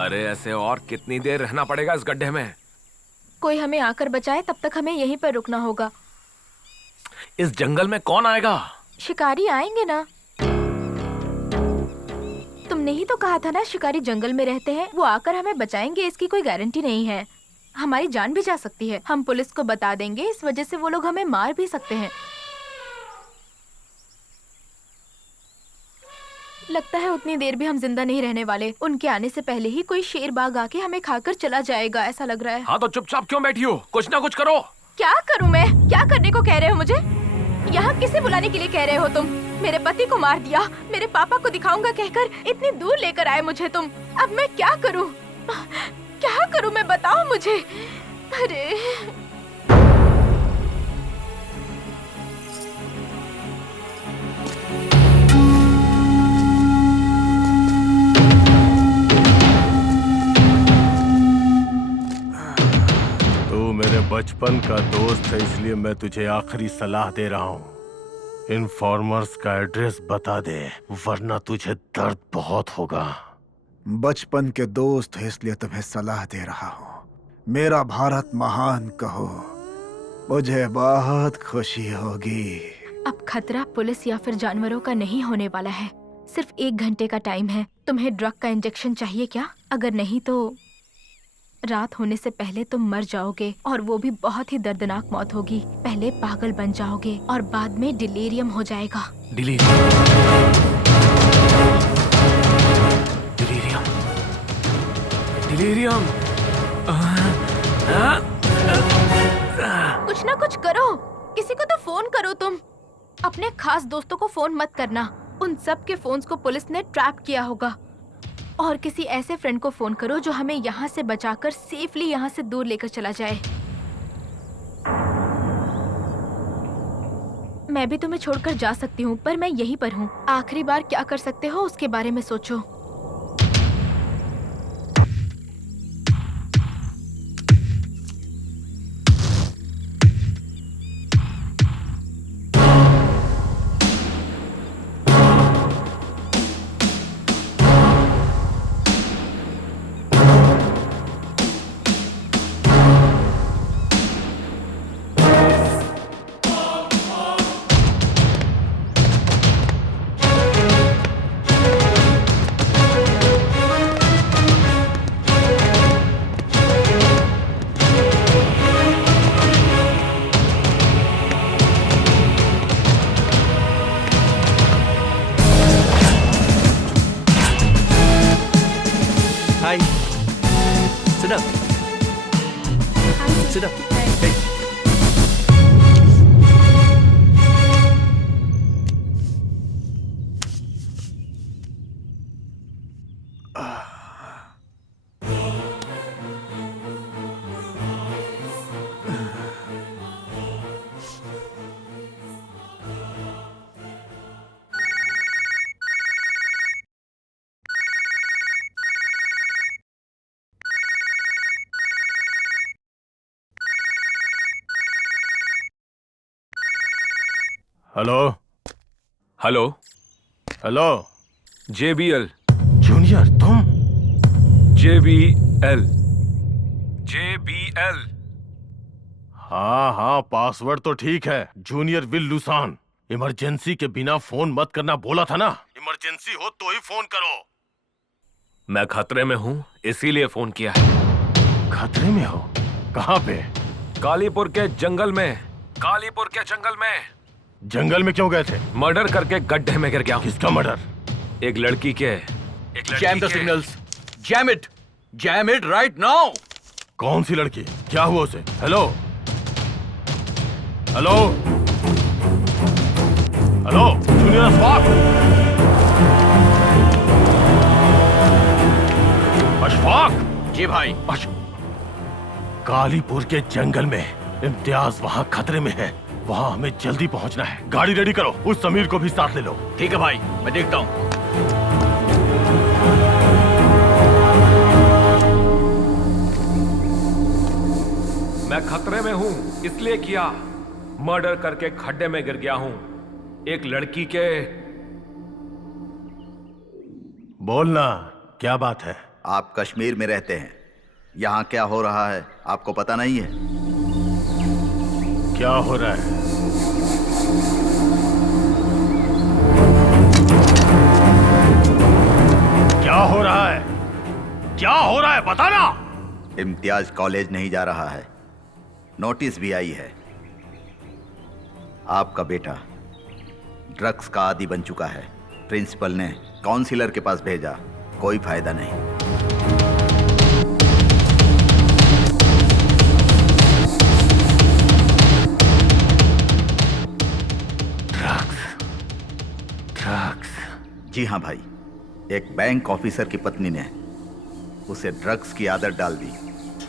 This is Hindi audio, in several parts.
अरे ऐसे और कितनी देर रहना पड़ेगा इस गड्ढे में? कोई हमें आकर बचाए, तब तक हमें यहीं पर रुकना होगा। इस जंगल में कौन आएगा? शिकारी आएंगे ना। तुमने ही तो कहा था ना, शिकारी जंगल में रहते हैं, वो आकर हमें बचाएंगे, इसकी कोई गारंटी नहीं है। हमारी जान भी जा सकती है। हम पुलिस को बता देंगे, इस वजह से वो लोग हमें मार भी सकते हैं। लगता है उतनी देर भी हम जिंदा नहीं रहने वाले। उनके आने से पहले ही कोई शेर बाग आके हमें खाकर चला जाएगा, ऐसा लग रहा है। हाँ तो चुपचाप क्यों बैठी हो? कुछ ना कुछ करो। क्या करूं मैं? क्या करने को कह रहे हो मुझे? यहाँ किसे बुलाने के लिए कह रहे हो तुम? मेरे पति को मार दिया, मेरे पापा को दिखाऊंगा कहकर इतनी दूर लेकर आए मुझे तुम। अब मैं क्या करूं? क्या करूं मैं, बताओ मुझे। अरे मेरे बचपन का दोस्त है, इसलिए मैं तुझे आखिरी सलाह दे रहा हूँ। इन्फॉर्मर्स का एड्रेस बता दे, वरना तुझे दर्द बहुत होगा। बचपन के दोस्त है इसलिए तुम्हें सलाह दे रहा हूँ। मेरा भारत महान कहो, मुझे बहुत खुशी होगी। अब खतरा पुलिस या फिर जानवरों का नहीं होने वाला है। सिर्फ 1 घंटे का टाइम है। तुम्हें ड्रग का इंजेक्शन चाहिए क्या? अगर नहीं तो रात होने से पहले तुम मर जाओगे, और वो भी बहुत ही दर्दनाक मौत होगी। पहले पागल बन जाओगे और बाद में डिलीरियम हो जाएगा। डिलीरियम? डिलीरियम? डिलीरियम? कुछ ना कुछ करो, किसी को तो फोन करो तुम। अपने खास दोस्तों को फोन मत करना, उन सब के फोन्स को पुलिस ने ट्रैप किया होगा। और किसी ऐसे फ्रेंड को फोन करो जो हमें यहाँ से बचाकर सेफली यहाँ से दूर लेकर चला जाए। मैं भी तुम्हें छोड़कर जा सकती हूँ, पर मैं यहीं पर हूँ। आखिरी बार क्या कर सकते हो उसके बारे में सोचो। Hi. Sit up. Sit up. Hey. Hello hello hello. JBL। Junior तुम? JBL। JBL। हाँ हाँ, पासवर्ड तो ठीक है, जूनियर विल लुसान। इमरजेंसी के बिना फोन मत करना बोला था ना। इमरजेंसी हो तो ही फोन करो। मैं खतरे में हूँ, इसीलिए फोन किया है। खतरे में हो? कहाँ पे? कालीपुर के जंगल में। कालीपुर के जंगल में। जंगल में क्यों गए थे? मर्डर करके गड्ढे में गिर गया हूँ। किसका मर्डर? एक लड़की के। Jam the signals. Jam it. Jam it right now. कौन सी लड़की? क्या हुआ उसे? Hello hello hello, junior Ashfaq. Ashfaq. जी भाई। कालीपुर के जंगल में इम्तियाज वहाँ खतरे में है। वहाँ हमें जल्दी पहुँचना है। गाड़ी रेडी करो, उस समीर को भी साथ ले लो। ठीक है भाई, मैं देखता हूँ। मैं खतरे में हूँ, इसलिए किया। मर्डर करके खड्डे में गिर गया हूँ एक लड़की के। बोलना, क्या बात है? आप कश्मीर में रहते हैं, यहाँ क्या हो रहा है आपको पता नहीं है? क्या हो रहा है? क्या हो रहा है? क्या हो रहा है बताना। इम्तियाज कॉलेज नहीं जा रहा है, नोटिस भी आई है। आपका बेटा ड्रग्स का आदी बन चुका है। प्रिंसिपल ने काउंसिलर के पास भेजा, कोई फायदा नहीं। ड्रग्स? जी हाँ भाई, एक बैंक ऑफिसर की पत्नी ने उसे ड्रग्स की आदत डाल दी।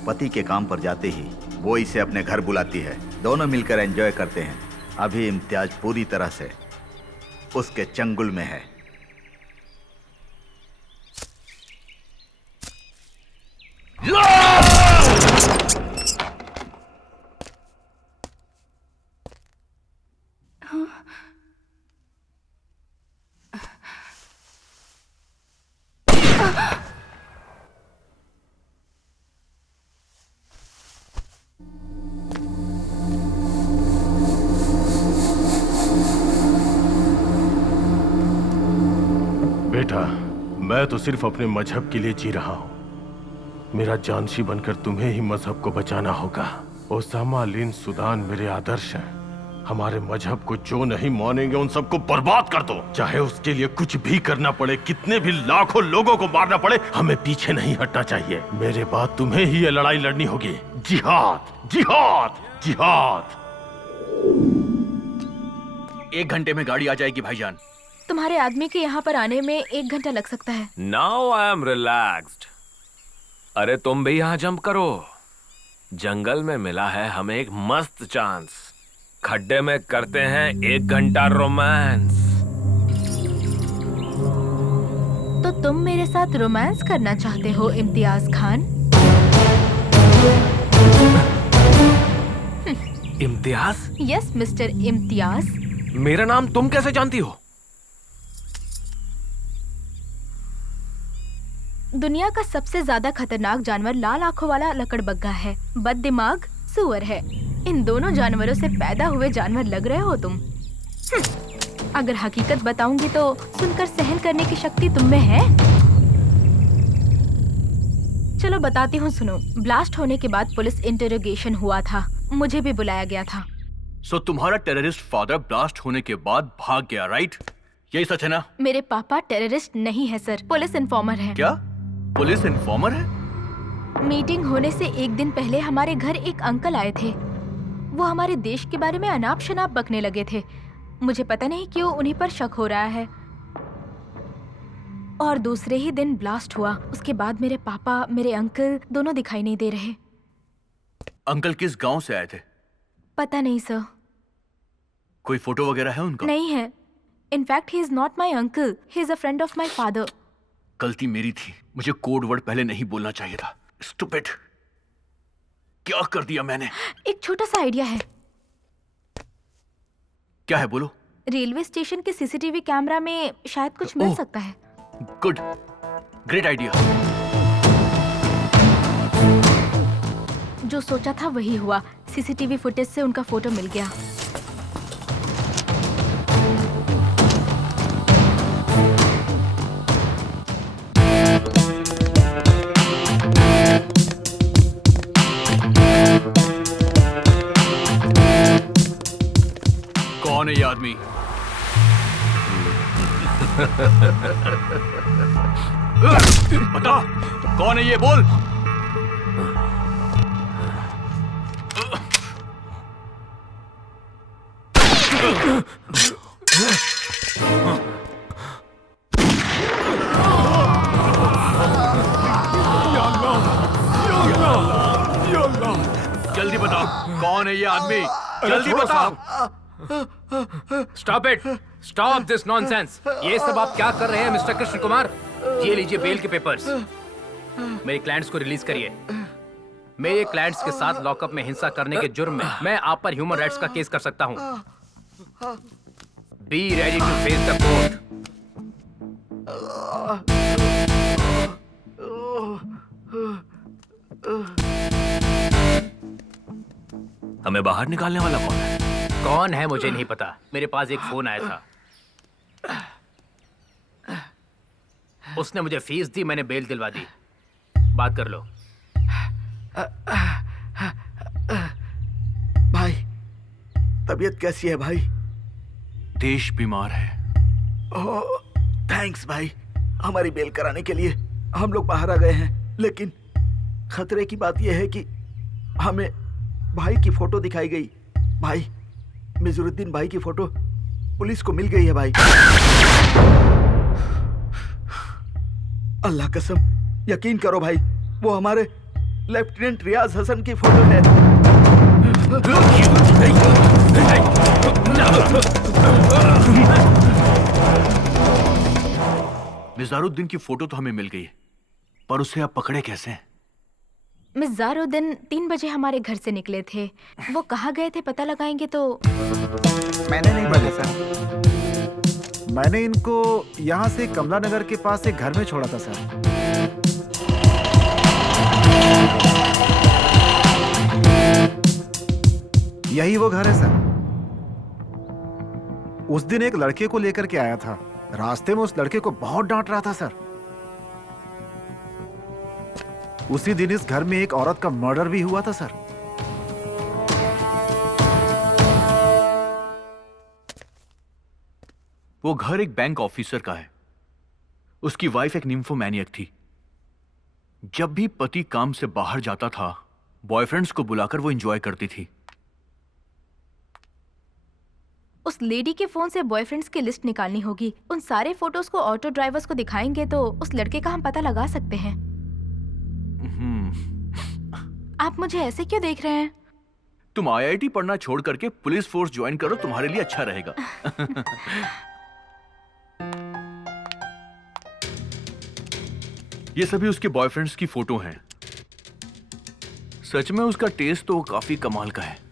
पति के काम पर जाते ही वो इसे अपने घर बुलाती है, दोनों मिलकर एंजॉय करते हैं। अभी इम्तियाज पूरी तरह से उसके चंगुल में है। बेटा, मैं तो सिर्फ अपने मजहब के लिए जी रहा हूँ। मेरा जानशी बनकर तुम्हें ही मजहब को बचाना होगा। ओसामा बिन सुदान मेरे आदर्श हैं। हमारे मजहब को जो नहीं मानेंगे उन सबको बर्बाद कर दो, चाहे उसके लिए कुछ भी करना पड़े, कितने भी लाखों लोगों को मारना पड़े, हमें पीछे नहीं हटना चाहिए। मेरे बाद तुम्हें ही ये लड़ाई लड़नी होगी। जिहाद, जिहाद, जिहाद। 1 घंटे में गाड़ी आ जाएगी भाईजान। तुम्हारे आदमी के यहाँ पर आने में 1 घंटा लग सकता है। Now I am relaxed. अरे तुम भी यहाँ जंप करो। जंगल में मिला है हमें एक मस्त चांस। खड्डे में करते हैं 1 घंटा रोमांस। तो तुम मेरे साथ रोमांस करना चाहते हो इम्तियाज खान? इम्तियाज? Yes mister Imtiaz. मेरा नाम तुम कैसे जानती हो? दुनिया का सबसे ज्यादा खतरनाक जानवर लाल आंखों वाला लकड़बग्गा है, बददिमाग सूअर है। इन दोनों जानवरों से पैदा हुए जानवर लग रहे हो तुम। अगर हकीकत बताऊंगी तो सुनकर सहन करने की शक्ति तुम में है? चलो बताती हूँ, सुनो। ब्लास्ट होने के बाद पुलिस इंटरोगेशन हुआ था, मुझे भी बुलाया गया था। सो तुम्हारा टेररिस्ट फादर ब्लास्ट होने के बाद भाग गया, राइट? यही सच है ना? मेरे पापा टेररिस्ट नहीं है सर, पुलिस इन्फॉर्मर है। क्या? पुलिस इन्फॉर्मर है? मीटिंग होने से 1 दिन पहले हमारे घर एक अंकल आए थे। वो हमारे देश के बारे में अनाप शनाप बकने लगे थे। मुझे पता नहीं क्यों उन्हीं पर शक हो रहा है। और दूसरे ही दिन ब्लास्ट हुआ। उसके बाद मेरे पापा, मेरे अंकल दोनों दिखाई नहीं दे रहे। अंकल किस गांव से आए थे? पता नहीं सर। कोई फोटो वगैरह है उनका? नहीं है। In fact he is not my uncle, he is a friend of my father. गलती मेरी थी, मुझे कोड वर्ड पहले नहीं बोलना चाहिए था। स्टूपिड, क्या कर दिया मैंने? एक छोटा सा आइडिया है। क्या है, बोलो। रेलवे स्टेशन के सीसीटीवी कैमरा में शायद कुछ मिल सकता है। Good, great idea. जो सोचा था वही हुआ। सीसीटीवी फुटेज से उनका फोटो मिल गया। कौन है ये आदमी? बता, कौन है ये, बोल। जल्दी बता, कौन है ये आदमी? जल्दी बता। Stop it, stop this nonsense. ये सब आप क्या कर रहे हैं मिस्टर कृष्ण कुमार? ये लीजिए बेल के पेपर्स। मेरे क्लाइंट्स को रिलीज करिए। मेरे क्लाइंट्स के साथ लॉकअप में हिंसा करने के जुर्म में मैं आप पर ह्यूमन राइट्स का केस कर सकता हूं। Be ready to face the court. हमें बाहर निकालने वाला कौन है? कौन है मुझे नहीं पता, मेरे पास एक फोन आया था। उसने मुझे फीस दी, मैंने बेल दिलवा दी। बात कर लो। भाई, तबीयत कैसी है भाई? देश बीमार है। ओह, थैंक्स भाई, हमारी बेल कराने के लिए। हम लोग बाहर आ गए हैं, लेकिन खतरे की बात यह है कि हमें भाई की फोटो दिखाई गई। भाई, मिजरुद्दीन भाई की फोटो पुलिस को मिल गई है भाई। अल्लाह कसम, यकीन करो भाई, वो हमारे लेफ्टिनेंट रियाज हसन की फोटो है। मिजारुद्दीन की फोटो तो हमें मिल गई है, पर उसे आप पकड़े कैसे हैं? मिज़ारुद्दीन 3 बजे हमारे घर से निकले थे। वो कहाँ गए थे पता लगाएंगे तो। मैंने नहीं बोला सर, मैंने इनको यहाँ से कमला नगर के पास एक घर में छोड़ा था सर। यही वो घर है सर। उस दिन एक लड़के को लेकर के आया था, रास्ते में उस लड़के को बहुत डांट रहा था सर। उसी दिन इस घर में एक औरत का मर्डर भी हुआ था सर। वो घर एक बैंक ऑफिसर का है। उसकी वाइफ एक निम्फोमैनियक थी। जब भी पति काम से बाहर जाता था, बॉयफ्रेंड्स को बुलाकर वो एंजॉय करती थी। उस लेडी के फोन से बॉयफ्रेंड्स की लिस्ट निकालनी होगी। उन सारे फोटोज को ऑटो ड्राइवर्स को दिखाएंगे तो उस लड़के का हम पता लगा सकते हैं। आप मुझे ऐसे क्यों देख रहे हैं? तुम आईआईटी पढ़ना छोड़ करके पुलिस फोर्स ज्वाइन करो, तुम्हारे लिए अच्छा रहेगा। ये सभी उसके बॉयफ्रेंड्स की फोटो हैं। सच में उसका टेस्ट तो काफी कमाल का है।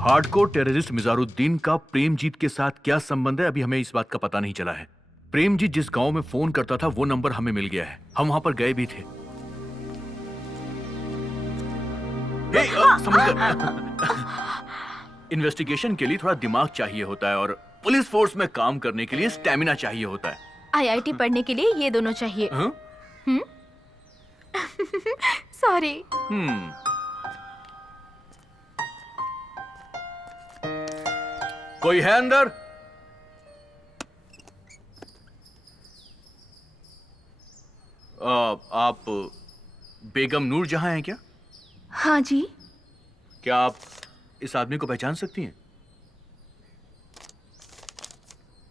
हार्डकोर टेररिस्ट मिजारुद्दीन का प्रेमजीत के साथ क्या संबंध है, अभी हमें इस बात का पता नहीं चला है। प्रेमजीत जिस गांव में फोन करता था वो नंबर हमें मिल गया है, हम वहां पर गए भी थे। इन्वेस्टिगेशन के लिए थोड़ा दिमाग चाहिए होता है और पुलिस फोर्स में काम करने के लिए स्टैमिना चाहिए होता है। आईआईटी पढ़ने के लिए ये दोनों चाहिए। सॉरी। कोई है अंदर? आप बेगम नूर जहां हैं क्या? हाँ जी। क्या आप इस आदमी को पहचान सकती हैं?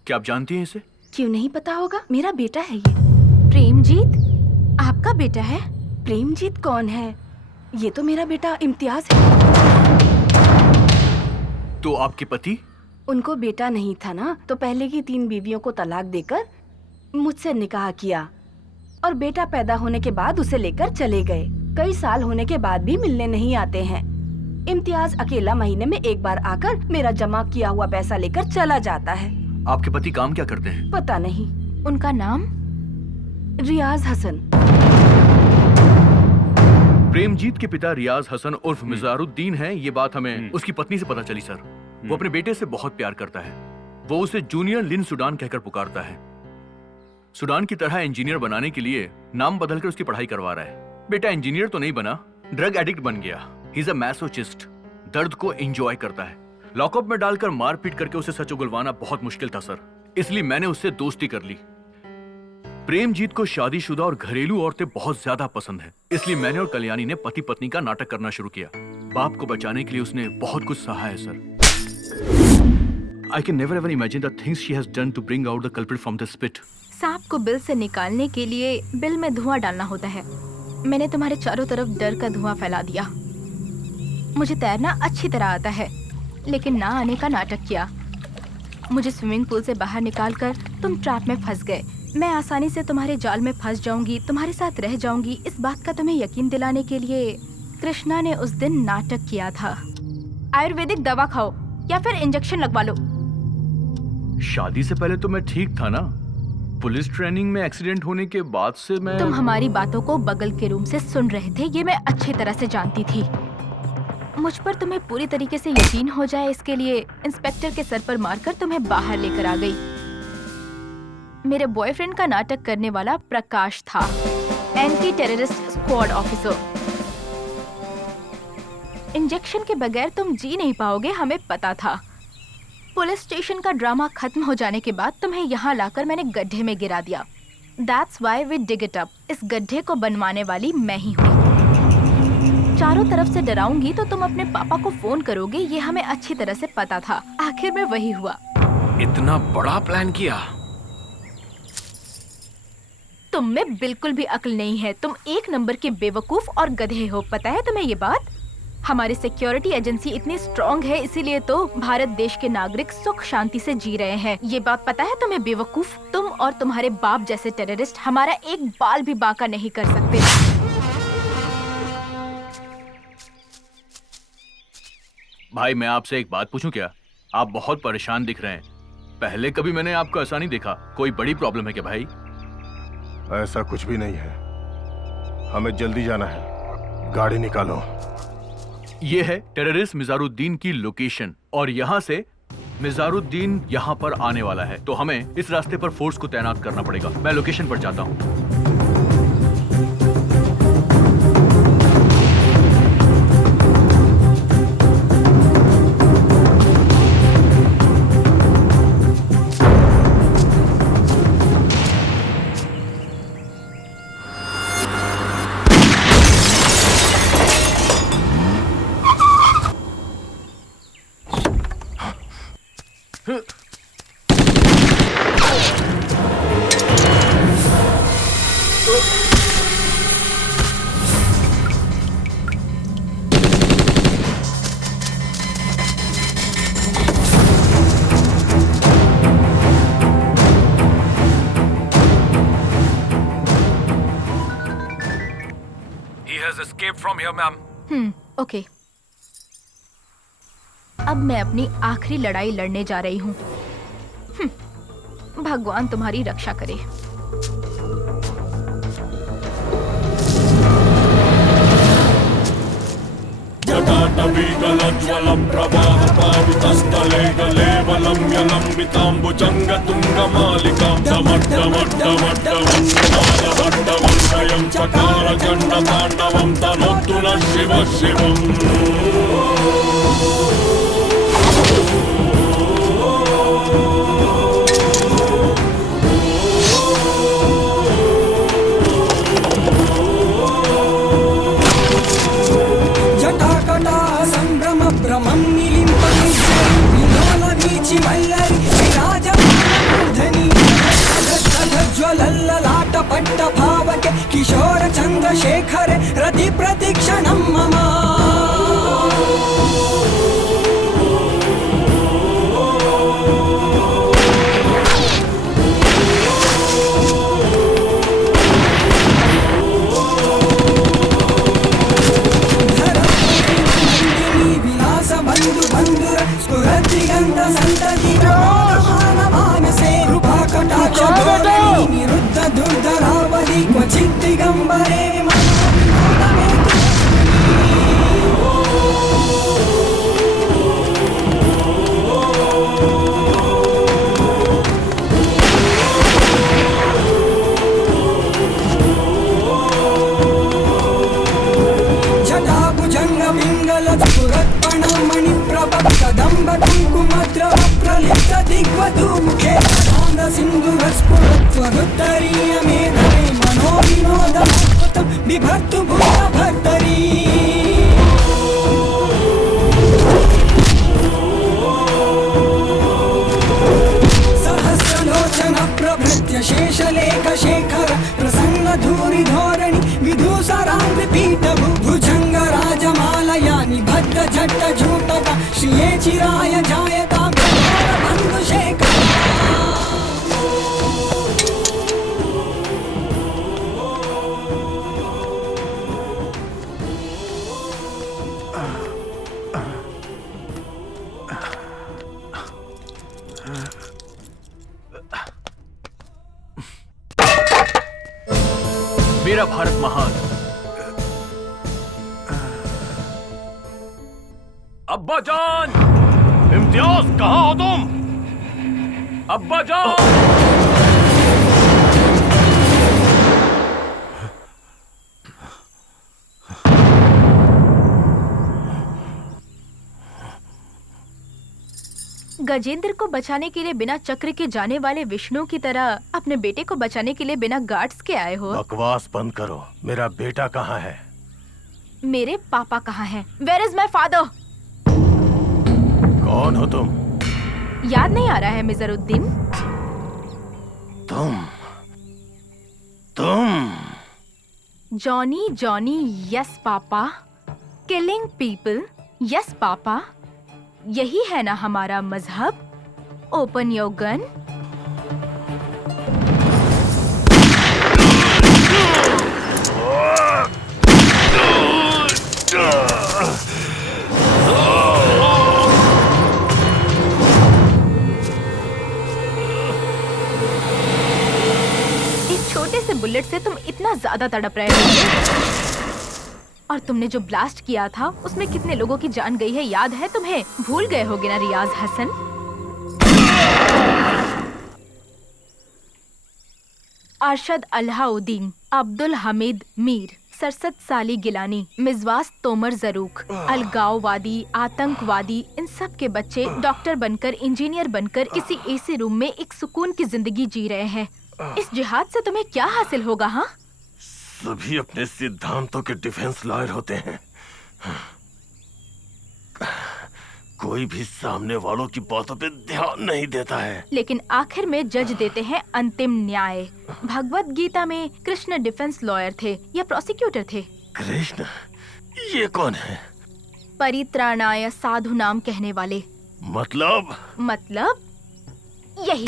क्या आप जानती हैं इसे? क्यों नहीं पता होगा, मेरा बेटा है ये। प्रेमजीत आपका बेटा है? प्रेमजीत कौन है? ये तो मेरा बेटा इम्तियाज है। तो आपके पति? उनको बेटा नहीं था ना, तो पहले की 3 बीवियों को तलाक देकर मुझसे निकाह किया और बेटा पैदा होने के बाद उसे लेकर चले गए। कई साल होने के बाद भी मिलने नहीं आते हैं। इम्तियाज अकेला महीने में एक बार आकर मेरा जमा किया हुआ पैसा लेकर चला जाता है। आपके पति काम क्या करते हैं? पता नहीं। उनका नाम? रियाज हसन। प्रेमजीत के पिता रियाज हसन उर्फ मिजारुद्दीन हैं। ये बात हमें उसकी पत्नी से पता चली सर। वो अपने बेटे से बहुत प्यार करता है। वो उसे जूनियर लिन सुडान कहकर पुकारता है। सुडान की तरह इंजीनियर बनाने के लिए नाम बदलकर उसकी पढ़ाई करवा रहा है। बेटा इंजीनियर तो नहीं बना, ड्रग एडिक्ट बन गया। ही इज अ मैसोचिस्ट, दर्द को एंजॉय करता है। लॉकअप में डालकर मारपीट करके उसे सच उगलवाना बहुत मुश्किल था सर, इसलिए मैंने उससे दोस्ती कर ली। प्रेमजीत को शादीशुदा और घरेलू औरतें बहुत ज्यादा पसंद है, इसलिए मैंने और कल्याणी ने पति पत्नी का नाटक करना शुरू किया। बाप को बचाने के लिए उसने बहुत कुछ सहा है sir. I can never ever imagine the things she has done to bring out the culprit from the spit. सांप को बिल से निकालने के लिए बिल में धुआं डालना होता है। मैंने तुम्हारे चारों तरफ डर का धुआं फैला दिया। मुझे तैरना अच्छी तरह आता है, लेकिन ना आने का नाटक किया। मुझे स्विमिंग पूल से बाहर निकालकर तुम ट्रैप में फंस गए। मैं आसानी से तुम्हारे जाल में फंस जाऊंगी, तुम्हारे साथ रह जाऊंगी, इस बात का तुम्हें यकीन दिलाने के लिए कृष्णा ने उस दिन नाटक किया था। आयुर्वेदिक दवा खाओ या फिर इंजेक्शन लगवा लो। शादी से पहले तो मैं ठीक था ना, पुलिस ट्रेनिंग में एक्सीडेंट होने के बाद से मैं तुम हमारी बातों को बगल के रूम से सुन रहे थे, ये मैं अच्छी तरह से जानती थी। मुझ पर तुम्हें पूरी तरीके से यकीन हो जाए, इसके लिए इंस्पेक्टर के सर पर मारकर तुम्हें बाहर लेकर आ गई। मेरे बॉयफ्रेंड का नाटक करने वाला प्रकाश था, anti terrorist squad officer. Injection के बगैर तुम जी नहीं पाओगे, हमें पता था। पुलिस स्टेशन का ड्रामा खत्म हो जाने के बाद तुम्हें यहाँ लाकर मैंने गड्ढे में गिरा दिया। That's why we dig it up। इस गड्ढे को बनवाने वाली मैं ही हूँ। चारों तरफ से डराऊंगी तो तुम अपने पापा को फोन करोगे, ये हमें अच्छी तरह से पता था। आखिर में वही हुआ। इतना बड़ा प्लान किया? तुम में बिल्कुल भी अक्ल नहीं है। तुम एक नंबर के बेवकूफ और गधे हो, पता है तुम्हें ये बात? हमारी सिक्योरिटी एजेंसी इतनी स्ट्रॉन्ग है, इसीलिए तो भारत देश के नागरिक सुख शांति से जी रहे हैं। ये बात पता है तुम्हें बेवकूफ? तुम और तुम्हारे बाप जैसे टेररिस्ट हमारा एक बाल भी बांका नहीं कर सकते। भाई मैं आपसे एक बात पूछूं क्या? आप बहुत परेशान दिख रहे हैं। पहले कभी मैंने आपको ऐसा नहीं देखा। कोई बड़ी प्रॉब्लम है क्या भाई? ऐसा कुछ भी नहीं है, हमें जल्दी जाना है, गाड़ी निकालो। ये है टेररिस्ट मिजारुद्दीन की लोकेशन और यहाँ से मिजारुद्दीन यहाँ पर आने वाला है, तो हमें इस रास्ते पर फोर्स को तैनात करना पड़ेगा। मैं लोकेशन पर जाता हूँ। ओके। अब मैं अपनी आखिरी लड़ाई लड़ने जा रही हूँ। भगवान तुम्हारी रक्षा करे। जटाटवीगलज्ज्वलं प्रवाहपावितस्थले गलेवलं यलम्बिताम्बुजङ्गतुङ्गमालिकां डमड्डमड्डमड्डमं स्वयं चकारचण्डताण्डवं तनोतु नः शिवः शिवम्। पट्टभावके किशोर चन्द्रशेखर रति प्रतीक्षणं मम। विलास बंधु बंधुर स्फुरदिगंत संतति मानसे कृपा कटाक्ष निरुद्ध दुर्धरावधि क्वचित् दिगंबरे जटाभुजंग पिंगल स्फुरत्पण मणिप्रभ कदंब कुंकुमद्रव प्रलिप्त दिग्वधू मुखे सिंधुरस्फुरत्वरुत्तरीय मेधवे मनोविनोदमद्भुतं बिभर्तु भूतभर्तरी। सहस्रलोचन प्रभृत्य शेषलेख शेखर प्रसन्न धूरि धोरणि विधूसराङ्घ्रिपीठ भुजंग राजमालया निबद्ध झट्ट झूटक श्रिये चिराय जायता बंधुशेखर। मेरा भारत महान। अब्बा जान, इम्तियाज, कहाँ हो तुम? अब्बा जान। गजेंद्र को बचाने के लिए बिना चक्र के जाने वाले विष्णु की तरह अपने बेटे को बचाने के लिए बिना गार्ड्स के आए हो। बकवास बंद करो। मेरा बेटा कहाँ है? मेरे पापा कहाँ हैं? Where is my father? कौन हो तुम? याद नहीं आ रहा है मिजरुद्दीन? तुम Johnny Johnny, yes papa. Killing people, yes papa. यही है ना हमारा मजहब? Open your gun. इस छोटे से बुलेट से तुम इतना ज्यादा तड़प रहे हो। और तुमने जो ब्लास्ट किया था उसमें कितने लोगों की जान गई है याद है तुम्हें? भूल गए होगे ना रियाज हसन? अरशद अल्लाउद्दीन, अब्दुल हमीद मीर, सरसद साली गिलानी, मिजवास तोमर जरूक, अलगाववादी, आतंकवादी, इन सब के बच्चे डॉक्टर बनकर, इंजीनियर बनकर किसी एसी रूम में एक सुकून की जिंदगी जी रहे हैं। इस जिहाद से तुम्हें क्या हासिल होगा? हाँ, सभी अपने सिद्धांतों के डिफेंस लॉयर होते हैं। कोई भी सामने वालों की बातों पे ध्यान नहीं देता है। लेकिन आखिर में जज देते हैं अंतिम न्याय। भगवत गीता में कृष्ण डिफेंस लॉयर थे या प्रोसिक्यूटर थे? कृष्ण? ये कौन है? परित्राणाय साधु नाम कहने वाले। मतलब यही।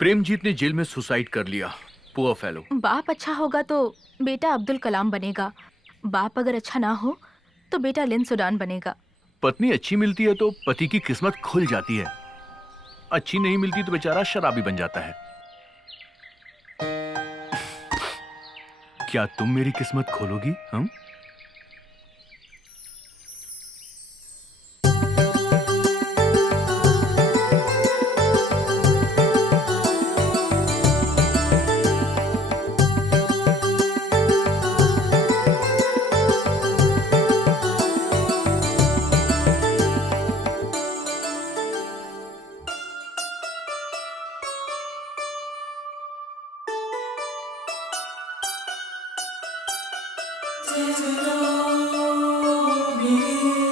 प्रेमजीत ने जेल में सुसाइड कर लिया। Poor fellow. बाप अच्छा होगा तो बेटा अब्दुल कलाम बनेगा। बाप अगर अच्छा ना हो तो बेटा लिन सुडान बनेगा। पत्नी अच्छी मिलती है तो पति की किस्मत खुल जाती है, अच्छी नहीं मिलती तो बेचारा शराबी बन जाता है। क्या तुम मेरी किस्मत खोलोगी? हम Be